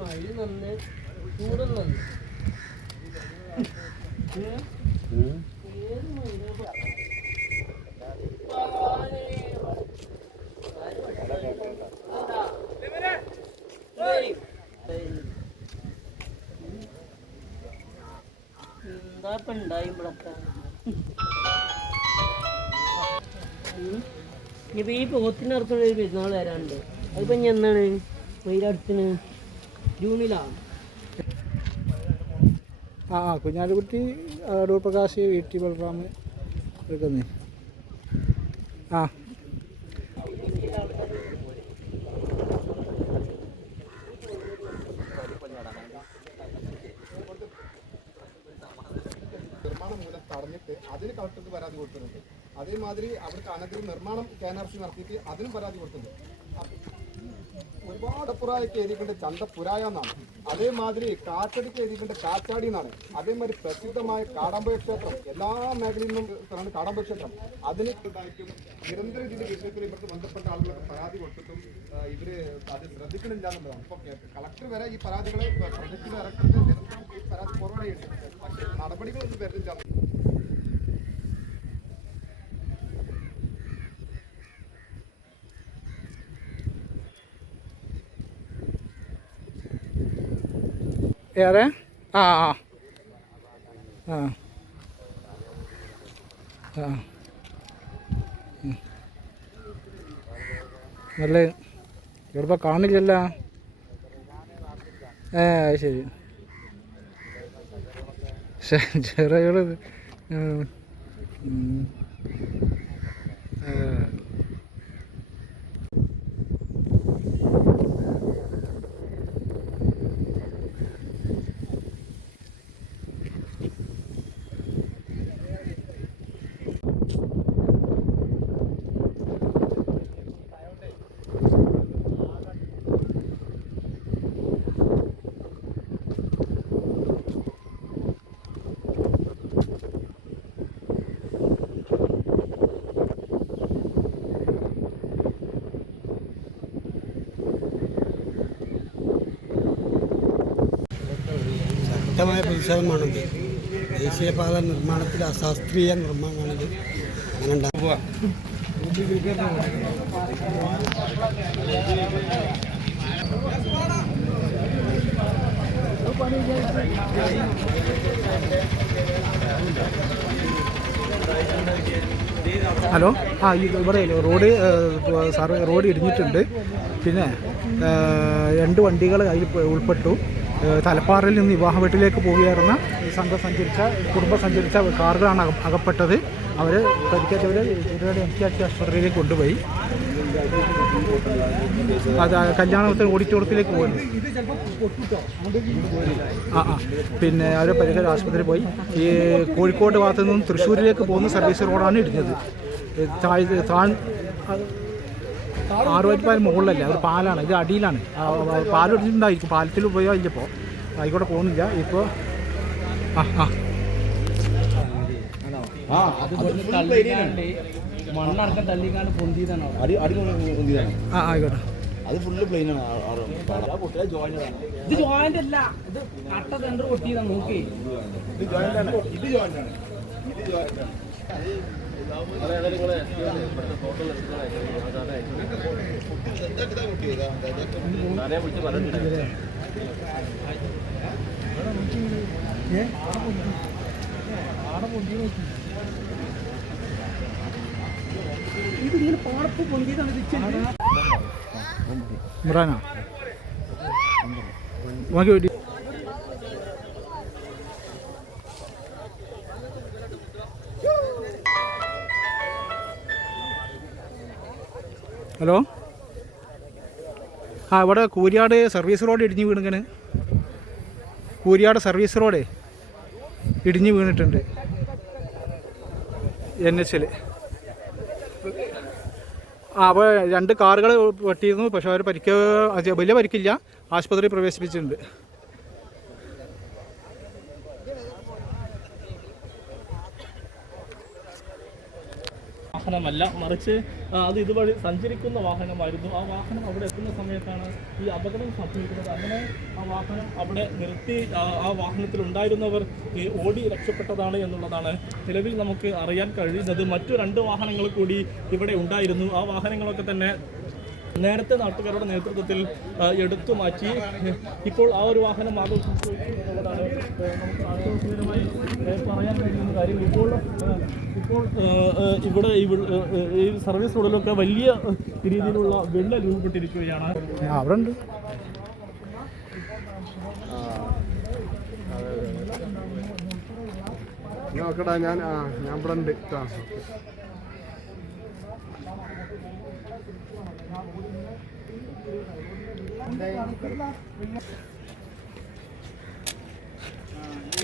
മഴ നന്ന് ചൂടും നന്ന് എന്താ ഇപ്പൊ ഉണ്ടായി ഇവിടൊക്കെ ഇനിയിപ്പോൾ ഈ പോത്തിനടുത്തുള്ള ഒരു പെരുന്നാൾ വരാനുണ്ട് അതിപ്പോൾ ഇനി എന്നാണ് വെയിലടുത്തിന് ജൂണിലാണ്. കുഞ്ഞാലിക്കുട്ടി അടൂർ പ്രകാശ് വീട്ടി ബൽറാം എടുക്കുന്നേ. നിർമ്മാണം മൂലം തടഞ്ഞിട്ട് അതിന് കളക്ടർക്ക് പരാതി കൊടുക്കുന്നുണ്ട്. അതേമാതിരി അവർക്ക് അനധികൃത നിർമ്മാണം KNRC നടത്തിയിട്ട് അതിനും പരാതി കൊടുക്കുന്നുണ്ട്. ഒരുപാട് പുറായൊക്കെ എഴുതിയിട്ടുണ്ട് ചന്തപുരായ എന്നാണ്. അതേമാതിരി കാറ്റടിക്ക് എഴുതിയിട്ടുണ്ട് കാറ്റാടി എന്നാണ്. അതേമാതിരി പ്രസിദ്ധമായ കാടാമ്പുഴ ക്ഷേത്രം എല്ലാ മേഖലയിൽ നിന്നും കാടാമ്പുഴ ക്ഷേത്രം അതിന് നിരന്തരം ഇതിന്റെ വിഷയത്തിൽ ഇവർക്ക് ബന്ധപ്പെട്ട ആളുകളൊക്കെ പരാതി കൊടുത്തിട്ടും ഇവര് അത് ശ്രദ്ധിക്കണില്ല എന്നുള്ളതാണ്. ഇപ്പൊ കളക്ടർ വരെ ഈ പരാതികളെ പ്രൊജക്റ്റിൽ ഇറക്കുന്നത് നിരന്തരം ഈ പരാതി ഫോർവേഡ് ചെയ്യുന്നുണ്ട്. പക്ഷേ നടപടികളൊന്നും വരുന്നില്ല. ഏറെ നല്ല ഇവിടെ കാണില്ലല്ലോ. ശരി ചെറിയ ശക്തമായ പ്രതിഷേധമാണത്. ദേശീയപാത നിർമ്മാണത്തിൽ അശാസ്ത്രീയ നിർമ്മാണമാണിത്. അങ്ങനെ ഉണ്ടാവുക. ഹലോ, ഇവിടെ റോഡ് ഇടിഞ്ഞിട്ടുണ്ട്. പിന്നെ 2 വണ്ടികൾ അതിൽ ഉൾപ്പെട്ടു. തലപ്പാറയിൽ നിന്ന് വിവാഹ വീട്ടിലേക്ക് പോവുകയായിരുന്ന കുടുംബം സഞ്ചരിച്ച കാറുകളാണ് അകപ്പെട്ടത്. അവർ പരിക്കേറ്റവർ MCH ആശുപത്രിയിലേക്ക് കൊണ്ടുപോയി. അത് കല്യാണത്തിന് ഓഡിറ്റോറിയത്തിലേക്ക് പോകുന്നു. പിന്നെ അവർ പരിക്കേറ്റ ആശുപത്രിയിൽ പോയി. ഈ കോഴിക്കോട് ഭാഗത്തു നിന്നും തൃശ്ശൂരിലേക്ക് പോകുന്ന സർവീസ് റോഡാണ് ഇടിഞ്ഞത്. 6 പാലം മുകളിലല്ല, ഒരു പാലാണ്. ഇത് അടിയിലാണ്. പാലം ഇടിച്ചിട്ടുണ്ടായിരിക്കും. പാലത്തിൽ ഉപയോഗിച്ചപ്പോൾ ആയിക്കോട്ടെ പോകുന്നില്ല ഇപ്പോൾ. മണ്ണടക്കം തള്ളിക്കാണ്ട് പൊന്തിയതാണ്. ആയിക്കോട്ടെ. അത് ഫുള്ള് പ്ലെയിനാണ്. ഇത് ജോയിന്റ് അല്ല, ഇത് കട്ട സെന്റർ പൊട്ടിയതാണ്. നോക്കി ഇതിങ്ങനെ പാടപ്പ് പൊന്തിയതാണ് ഇമ്രാനാ നോക്കി വേണ്ടി. ഹലോ, ആ ഇവിടെ കൂരിയാട് സർവീസ് റോഡ് ഇടിഞ്ഞ് വീണിങ്ങനെ. കൂരിയാട് സർവീസ് റോഡ് ഇടിഞ്ഞ് വീണിട്ടുണ്ട് NH-ൽ. ആ അപ്പോൾ 2 കാറുകൾ വെട്ടിയിരുന്നു. പക്ഷെ അവർ വലിയ പരിക്കില്ല, ആശുപത്രിയിൽ പ്രവേശിപ്പിച്ചിട്ടുണ്ട്. വാഹനമല്ല, മറിച്ച് അത് ഇതുവഴി സഞ്ചരിക്കുന്ന വാഹനമായിരുന്നു. ആ വാഹനം അവിടെ എത്തുന്ന സമയത്താണ് ഈ അപകടം സംഭവിക്കുന്നത്. അങ്ങനെ ആ വാഹനം അവിടെ നിർത്തി ആ വാഹനത്തിൽ ഉണ്ടായിരുന്നവർ ഓടി രക്ഷപ്പെട്ടതാണ് എന്നുള്ളതാണ് നിലവിൽ നമുക്ക് അറിയാൻ കഴിയുന്നത്. മറ്റു 2 വാഹനങ്ങൾ കൂടി ഇവിടെ ഉണ്ടായിരുന്നു. ആ വാഹനങ്ങളൊക്കെ തന്നെ നേരത്തെ നാട്ടുകാരുടെ നേതൃത്വത്തിൽ എടുത്തു മാറ്റി. ഇപ്പോൾ ആ ഒരു വാഹനം എന്നുള്ളതാണ് നമുക്ക് ആശ്വാസകരമായി പറയാൻ കഴിയുന്ന കാര്യം. ഇപ്പോൾ ഇവിടെ ഈ സർവീസ് റോഡിലൊക്കെ വലിയ രീതിയിലുള്ള വെള്ളം രൂപപ്പെട്ടിരിക്കുകയാണ്. അവിടെ ഉണ്ട്. നോക്കടാ, ഞാൻ ഇവിടെ ഉണ്ട്.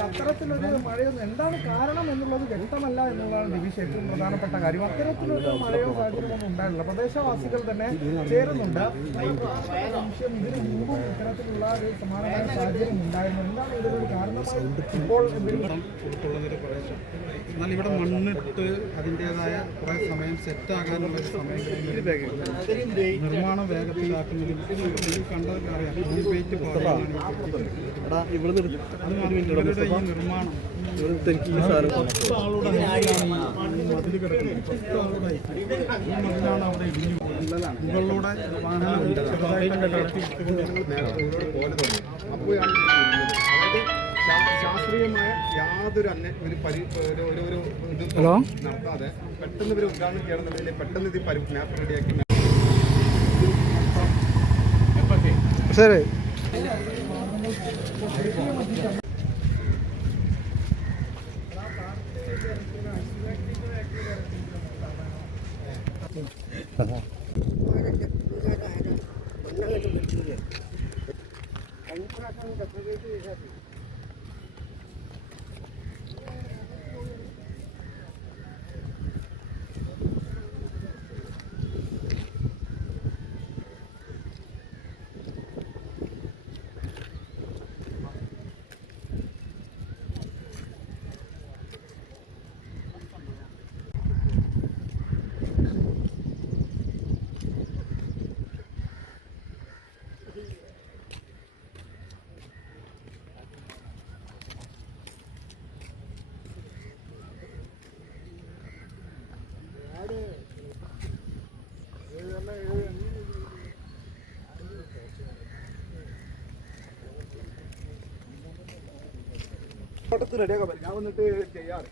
അത്തരത്തിലൊരു മഴയൊന്നും എന്താണ് കാരണം എന്നുള്ളത് വ്യക്തമല്ല എന്നുള്ളതാണ് ഡിവിഷൻ ഏറ്റവും പ്രധാനപ്പെട്ട കാര്യം. അത്തരത്തിലൊരു മഴയോ സാഹചര്യമൊന്നും ഉണ്ടായില്ല. പ്രദേശവാസികൾ തന്നെ ചേരുന്നുണ്ട്. സംശയം ഇതിനു മുമ്പും ഇത്തരത്തിലുള്ള ഒരു സമാനമായ സാഹചര്യം ഉണ്ടായിരുന്നു. എന്താണ് ഇതിനൊരു കാരണം? ഇപ്പോൾ ഉൾക്കൊള്ളുന്നൊരു പ്രദേശം. എന്നാൽ ഇവിടെ മണ്ണിട്ട് അതിൻ്റെതായ കുറേ സമയം സെറ്റാകാനുള്ള ഒരു സമയം നിർമ്മാണം വേഗത്തിലാക്കുന്നതിൽ ഇത് കണ്ടതൊക്കെ അറിയാം. കോൺക്രീറ്റ് പാതയാണ് ഇവരുടെ ഈ നിർമ്മാണം മതിൽ കിടക്കുന്നത്. ഈ മതിലാണ് അവിടെ ഇടിഞ്ഞു പോകുന്നത്. മുകളിലൂടെ വാഹനം അപ്പോഴാണ് ശാസ്ത്രീയമായ യാതൊരു ഹലോ, നടത്താതെ പെട്ടെന്ന് ഇവർ ഉദ്ഘാടനം ചെയ്യണമെന്നുണ്ടെങ്കിൽ പെട്ടെന്ന് ഇത് മാപ്പ് റെഡിയാക്കി. ശരി. റെഡിയാക്കാൻ പറ്റും. ഞാൻ വന്നിട്ട് ചെയ്യാറ്.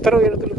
എത്ര ഉയരത്തിൽ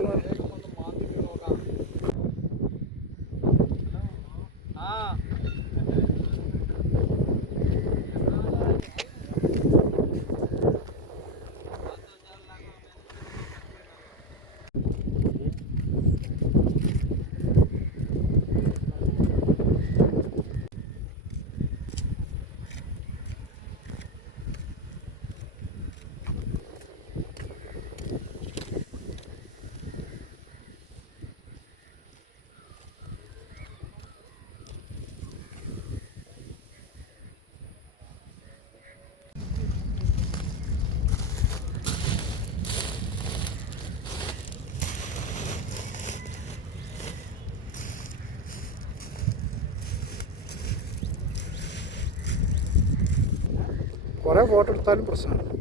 കുറേ ഫോട്ടോ എടുത്താലും പ്രശ്നമാണ്.